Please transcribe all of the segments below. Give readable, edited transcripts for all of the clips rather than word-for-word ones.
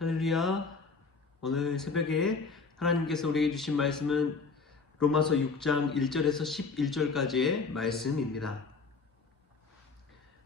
할렐루야. 오늘 새벽에 하나님께서 우리에게 주신 말씀은 로마서 6장 1절에서 11절까지의 말씀입니다.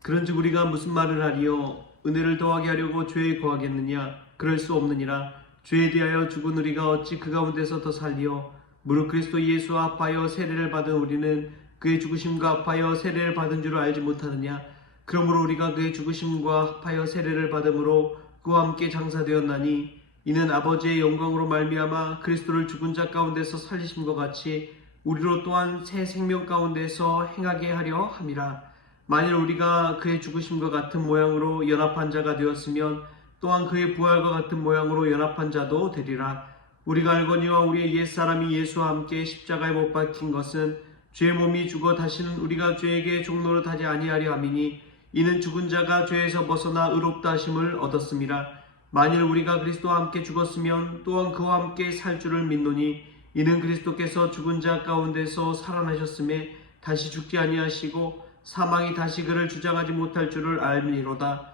그런즉 우리가 무슨 말을 하리요? 은혜를 더하게 하려고 죄에 거하겠느냐? 그럴 수 없느니라. 죄에 대하여 죽은 우리가 어찌 그 가운데서 더 살리요? 무릇 그리스도 예수와 합하여 세례를 받은 우리는 그의 죽으심과 합하여 세례를 받은 줄을 알지 못하느냐? 그러므로 우리가 그의 죽으심과 합하여 세례를 받음으로 그와 함께 장사되었나니 이는 아버지의 영광으로 말미암아 그리스도를 죽은 자 가운데서 살리심과 같이 우리로 또한 새 생명 가운데서 행하게 하려 함이라. 만일 우리가 그의 죽으심과 같은 모양으로 연합한 자가 되었으면 또한 그의 부활과 같은 모양으로 연합한 자도 되리라. 우리가 알거니와 우리의 옛사람이 예수와 함께 십자가에 못 박힌 것은 죄의 몸이 죽어 다시는 우리가 죄에게 종노릇 하지 아니하려 함이니 이는 죽은 자가 죄에서 벗어나 의롭다 하심을 얻었음이라. 만일 우리가 그리스도와 함께 죽었으면 또한 그와 함께 살 줄을 믿노니 이는 그리스도께서 죽은 자 가운데서 살아나셨음에 다시 죽지 아니하시고 사망이 다시 그를 주장하지 못할 줄을 알미로다.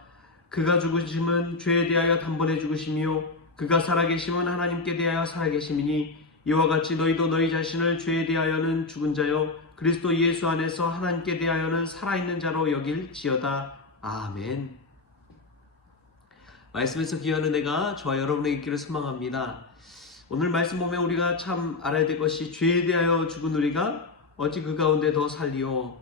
그가 죽으심은 죄에 대하여 단번에 죽으심이요 그가 살아계심은 하나님께 대하여 살아계심이니 이와 같이 너희도 너희 자신을 죄에 대하여는 죽은 자요 그리스도 예수 안에서 하나님께 대하여는 살아있는 자로 여길지어다. 아멘. 말씀에서 귀한 은혜가 저와 여러분에게 있기를 소망합니다. 오늘 말씀 보면 우리가 참 알아야 될 것이 죄에 대하여 죽은 우리가 어찌 그 가운데 더 살리요.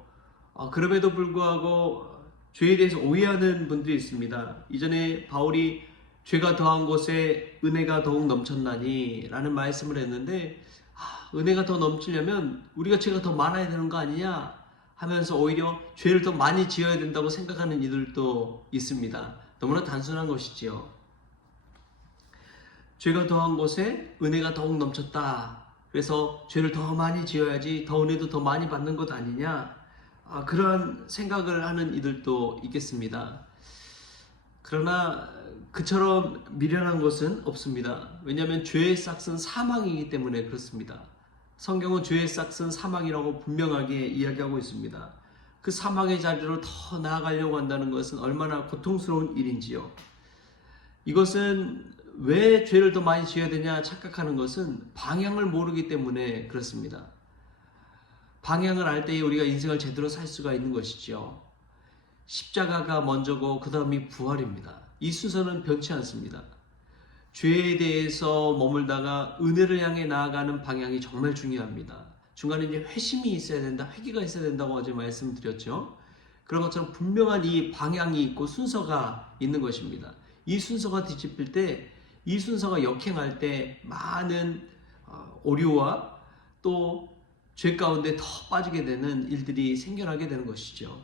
그럼에도 불구하고 죄에 대해서 오해하는 분들이 있습니다. 이전에 바울이 죄가 더한 곳에 은혜가 더욱 넘쳤나니 라는 말씀을 했는데 은혜가 더 넘치려면 우리가 죄가 더 많아야 되는 거 아니냐 하면서 오히려 죄를 더 많이 지어야 된다고 생각하는 이들도 있습니다. 너무나 단순한 것이지요. 죄가 더한 곳에 은혜가 더욱 넘쳤다. 그래서 죄를 더 많이 지어야지 더 은혜도 더 많이 받는 것 아니냐. 그런 생각을 하는 이들도 있겠습니다. 그러나 그처럼 미련한 것은 없습니다. 왜냐하면 죄의 싹은 사망이기 때문에 그렇습니다. 성경은 죄의 싹은 사망이라고 분명하게 이야기하고 있습니다. 그 사망의 자리로 더 나아가려고 한다는 것은 얼마나 고통스러운 일인지요. 이것은 왜 죄를 더 많이 지어야 되냐 착각하는 것은 방향을 모르기 때문에 그렇습니다. 방향을 알 때에 우리가 인생을 제대로 살 수가 있는 것이죠. 십자가가 먼저고 그 다음이 부활입니다. 이 순서는 변치 않습니다. 죄에 대해서 머물다가 은혜를 향해 나아가는 방향이 정말 중요합니다. 중간에 이제 회심이 있어야 된다, 회개가 있어야 된다고 어제 말씀드렸죠. 그런 것처럼 분명한 이 방향이 있고 순서가 있는 것입니다. 이 순서가 뒤집힐 때, 이 순서가 역행할 때 많은 오류와 또 죄 가운데 더 빠지게 되는 일들이 생겨나게 되는 것이죠.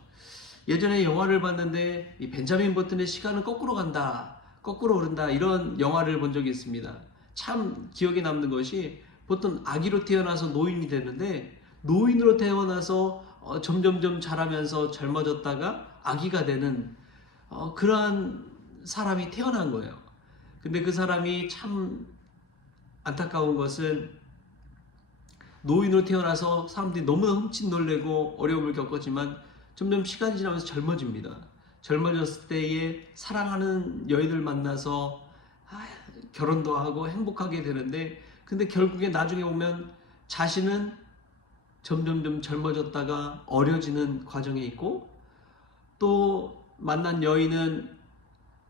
예전에 영화를 봤는데 이 벤자민 버튼의 시간은 거꾸로 간다, 거꾸로 오른다 이런 영화를 본 적이 있습니다. 참 기억에 남는 것이 보통 아기로 태어나서 노인이 되는데 노인으로 태어나서 점점점 자라면서 젊어졌다가 아기가 되는 그러한 사람이 태어난 거예요. 근데 그 사람이 참 안타까운 것은 노인으로 태어나서 사람들이 너무나 흠칫 놀래고 어려움을 겪었지만 점점 시간이 지나면서 젊어집니다. 젊어졌을 때에 사랑하는 여인을 만나서 결혼도 하고 행복하게 되는데 근데 결국에 나중에 보면 자신은 점점점 젊어졌다가 어려지는 과정에 있고 또 만난 여인은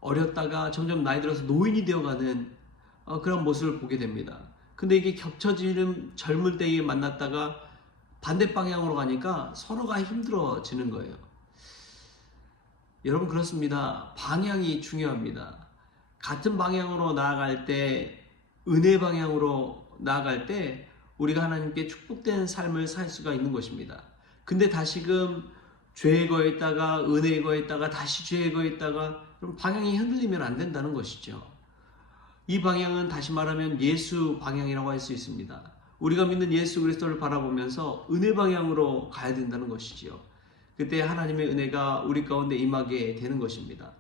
어렸다가 점점 나이 들어서 노인이 되어가는 그런 모습을 보게 됩니다. 근데 이게 겹쳐지는 젊을 때에 만났다가 반대 방향으로 가니까 서로가 힘들어지는 거예요. 여러분 그렇습니다. 방향이 중요합니다. 같은 방향으로 나아갈 때, 은혜 방향으로 나아갈 때 우리가 하나님께 축복된 삶을 살 수가 있는 것입니다. 근데 다시금 죄에 거했다가 은혜에 거했다가 다시 죄에 거했다가 그럼 방향이 흔들리면 안 된다는 것이죠. 이 방향은 다시 말하면 예수 방향이라고 할 수 있습니다. 우리가 믿는 예수 그리스도를 바라보면서 은혜 방향으로 가야 된다는 것이지요. 그때 하나님의 은혜가 우리 가운데 임하게 되는 것입니다.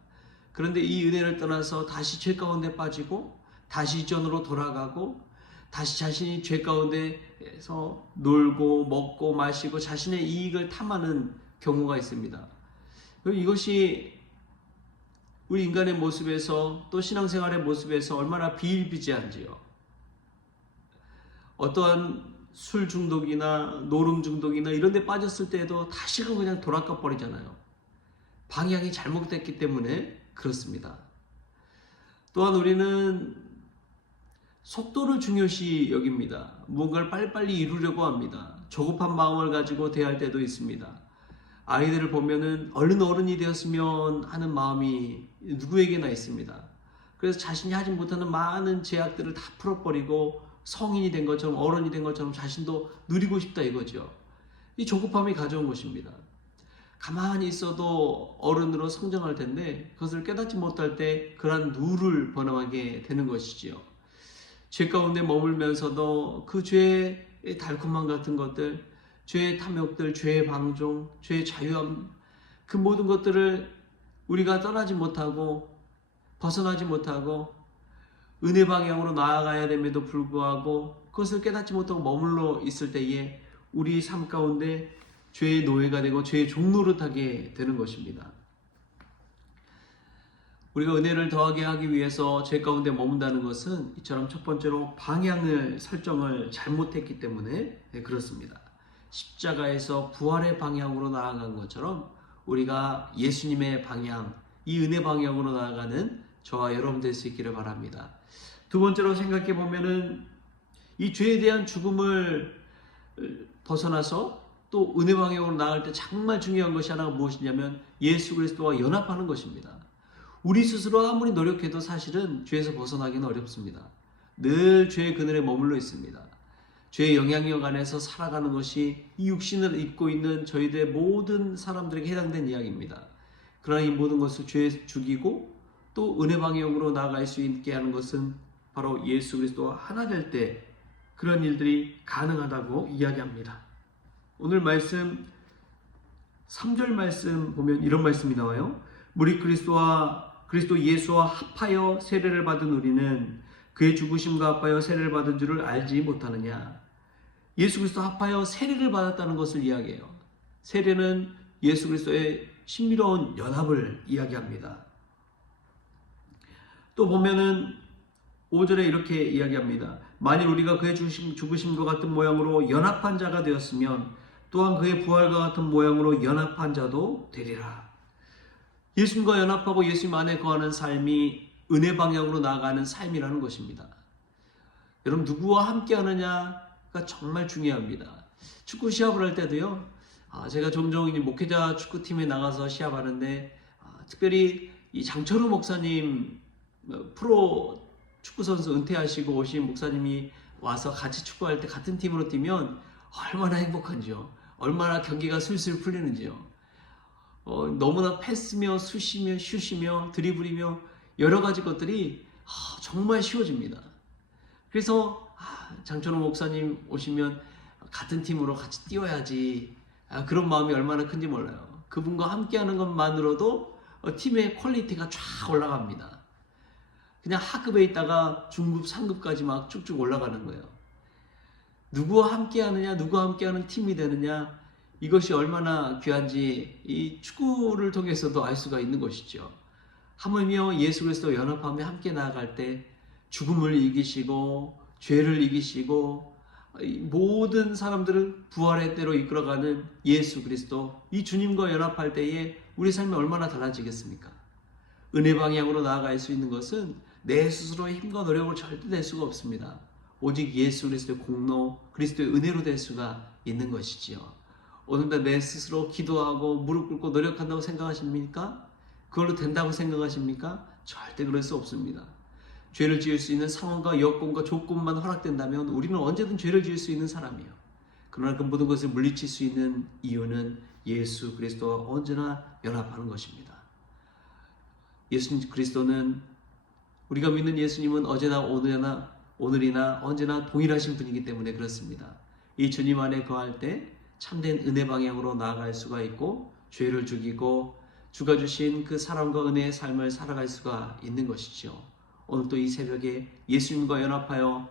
그런데 이 은혜를 떠나서 다시 죄 가운데 빠지고 다시 이전으로 돌아가고 다시 자신이 죄 가운데서 놀고 먹고 마시고 자신의 이익을 탐하는 경우가 있습니다. 이것이 우리 인간의 모습에서 또 신앙생활의 모습에서 얼마나 비일비재한지요. 어떠한 술 중독이나 노름 중독이나 이런 데 빠졌을 때에도 다시금 그냥 돌아가 버리잖아요. 방향이 잘못됐기 때문에 그렇습니다. 또한 우리는 속도를 중요시 여깁니다. 무언가를 빨리빨리 이루려고 합니다. 조급한 마음을 가지고 대할 때도 있습니다. 아이들을 보면은 얼른 어른이 되었으면 하는 마음이 누구에게나 있습니다. 그래서 자신이 하지 못하는 많은 제약들을 다 풀어버리고 성인이 된 것처럼 어른이 된 것처럼 자신도 누리고 싶다 이거죠. 이 조급함이 가져온 것입니다. 가만히 있어도 어른으로 성장할 텐데 그것을 깨닫지 못할 때 그러한 누를 번영하게 되는 것이지요. 죄 가운데 머물면서도 그 죄의 달콤함 같은 것들, 죄의 탐욕들, 죄의 방종, 죄의 자유함, 그 모든 것들을 우리가 떠나지 못하고 벗어나지 못하고 은혜 방향으로 나아가야 됨에도 불구하고 그것을 깨닫지 못하고 머물러 있을 때에 우리 삶 가운데 죄의 노예가 되고 죄의 종노릇하게 되는 것입니다. 우리가 은혜를 더하게 하기 위해서 죄 가운데 머문다는 것은 이처럼 첫 번째로 방향을 설정을 잘못했기 때문에 그렇습니다. 십자가에서 부활의 방향으로 나아간 것처럼 우리가 예수님의 방향, 이 은혜 방향으로 나아가는 저와 여러분 될 수 있기를 바랍니다. 두 번째로 생각해 보면은 이 죄에 대한 죽음을 벗어나서 또 은혜 방향으로 나아갈 때 정말 중요한 것이 하나가 무엇이냐면 예수 그리스도와 연합하는 것입니다. 우리 스스로 아무리 노력해도 사실은 죄에서 벗어나기는 어렵습니다. 늘 죄의 그늘에 머물러 있습니다. 죄의 영향력 안에서 살아가는 것이 이 육신을 입고 있는 저희들의 모든 사람들에게 해당된 이야기입니다. 그러나 이 모든 것을 죄에 죽이고 또 은혜 방향으로 나아갈 수 있게 하는 것은 바로 예수 그리스도와 하나 될 때 그런 일들이 가능하다고 이야기합니다. 오늘 말씀 3절 말씀 보면 이런 말씀이 나와요. 무리 그리스도 예수와 합하여 세례를 받은 우리는 그의 죽으심과 합하여 세례를 받은 줄을 알지 못하느냐. 예수 그리스도 합하여 세례를 받았다는 것을 이야기해요. 세례는 예수 그리스도의 신비로운 연합을 이야기합니다. 또 보면은 5절에 이렇게 이야기합니다. 만일 우리가 그의 죽으심과 같은 모양으로 연합한 자가 되었으면 또한 그의 부활과 같은 모양으로 연합한 자도 되리라. 예수님과 연합하고 예수님 안에 거하는 삶이 은혜 방향으로 나아가는 삶이라는 것입니다. 여러분 누구와 함께 하느냐가 정말 중요합니다. 축구 시합을 할 때도요. 제가 종종 목회자 축구팀에 나가서 시합하는데 특별히 이 장철우 목사님 프로 축구선수 은퇴하시고 오신 목사님이 와서 같이 축구할 때 같은 팀으로 뛰면 얼마나 행복한지요. 얼마나 경기가 술술 풀리는지요. 너무나 패스며 슛이며 드리블이며 여러 가지 것들이 정말 쉬워집니다. 그래서 장철호 목사님 오시면 같은 팀으로 같이 뛰어야지 그런 마음이 얼마나 큰지 몰라요. 그분과 함께하는 것만으로도 팀의 퀄리티가 쫙 올라갑니다. 그냥 하급에 있다가 중급, 상급까지 막 쭉쭉 올라가는 거예요. 누구와 함께하느냐, 누구와 함께하는 팀이 되느냐, 이것이 얼마나 귀한지 이 축구를 통해서도 알 수가 있는 것이죠. 하물며 예수 그리스도 연합하며 함께 나아갈 때 죽음을 이기시고 죄를 이기시고 모든 사람들을 부활의 때로 이끌어가는 예수 그리스도, 이 주님과 연합할 때에 우리 삶이 얼마나 달라지겠습니까? 은혜 방향으로 나아갈 수 있는 것은 내 스스로의 힘과 노력을 절대 낼 수가 없습니다. 오직 예수 그리스도의 공로, 그리스도의 은혜로 될 수가 있는 것이지요. 오늘날 내 스스로 기도하고 무릎 꿇고 노력한다고 생각하십니까? 그걸로 된다고 생각하십니까? 절대 그럴 수 없습니다. 죄를 지을 수 있는 상황과 여건과 조건만 허락된다면 우리는 언제든 죄를 지을 수 있는 사람이에요. 그러나 그 모든 것을 물리칠 수 있는 이유는 예수 그리스도와 언제나 연합하는 것입니다. 예수 그리스도는, 우리가 믿는 예수님은 어제나 오늘이나 언제나 동일하신 분이기 때문에 그렇습니다. 이 주님 안에 거할 때 참된 은혜 방향으로 나아갈 수가 있고 죄를 죽이고 주가 주신 그 사랑과 은혜의 삶을 살아갈 수가 있는 것이죠. 오늘 또 이 새벽에 예수님과 연합하여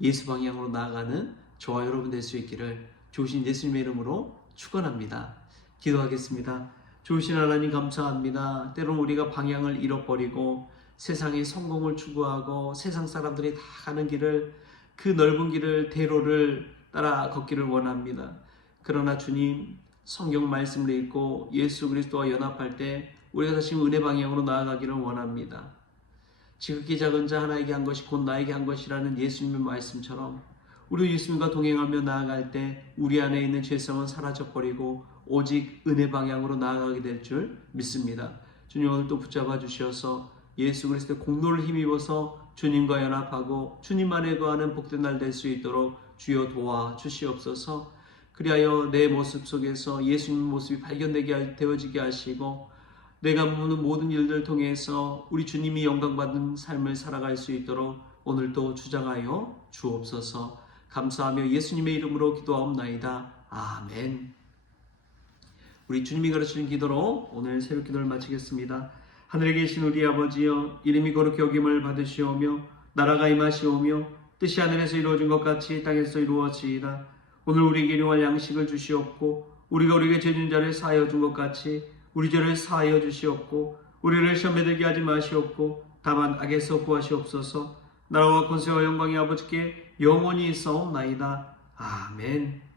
예수 방향으로 나아가는 저와 여러분 될 수 있기를 주신 예수님의 이름으로 축원합니다. 기도하겠습니다. 좋으신 하나님 감사합니다. 때론 우리가 방향을 잃어버리고 세상의 성공을 추구하고 세상 사람들이 다 가는 길을, 그 넓은 길을, 대로를 따라 걷기를 원합니다. 그러나 주님, 성경 말씀을 읽고 예수 그리스도와 연합할 때 우리가 다시 은혜 방향으로 나아가기를 원합니다. 지극히 작은 자 하나에게 한 것이 곧 나에게 한 것이라는 예수님의 말씀처럼 우리 예수님과 동행하며 나아갈 때 우리 안에 있는 죄성은 사라져버리고 오직 은혜 방향으로 나아가게 될 줄 믿습니다. 주님, 오늘 또 붙잡아 주셔서 예수 그리스도의 공로를 힘입어서 주님과 연합하고 주님 안에 거하는 복된 날 될 수 있도록 주여 도와 주시옵소서. 그리하여 내 모습 속에서 예수님 모습이 발견되게 되어지게 하시고 내가 보는 모든 일들을 통해서 우리 주님이 영광받는 삶을 살아갈 수 있도록 오늘도 주장하여 주옵소서. 감사하며 예수님의 이름으로 기도하옵나이다. 아멘. 우리 주님이 가르치는 기도로 오늘 새벽 기도를 마치겠습니다. 하늘에 계신 우리 아버지여, 이름이 거룩히 여김을 받으시오며 나라가 임하시오며 뜻이 하늘에서 이루어진 것 같이 땅에서 이루어지이다. 오늘 우리에게 일용할 양식을 주시옵고 우리가 우리에게 죄진 자를 사하여 준 것 같이 우리 죄를 사하여 주시옵고 우리를 시험에 들게 하지 마시옵고 다만 악에서 구하시옵소서. 나라와 권세와 영광이 아버지께 영원히 있사옵나이다. 아멘.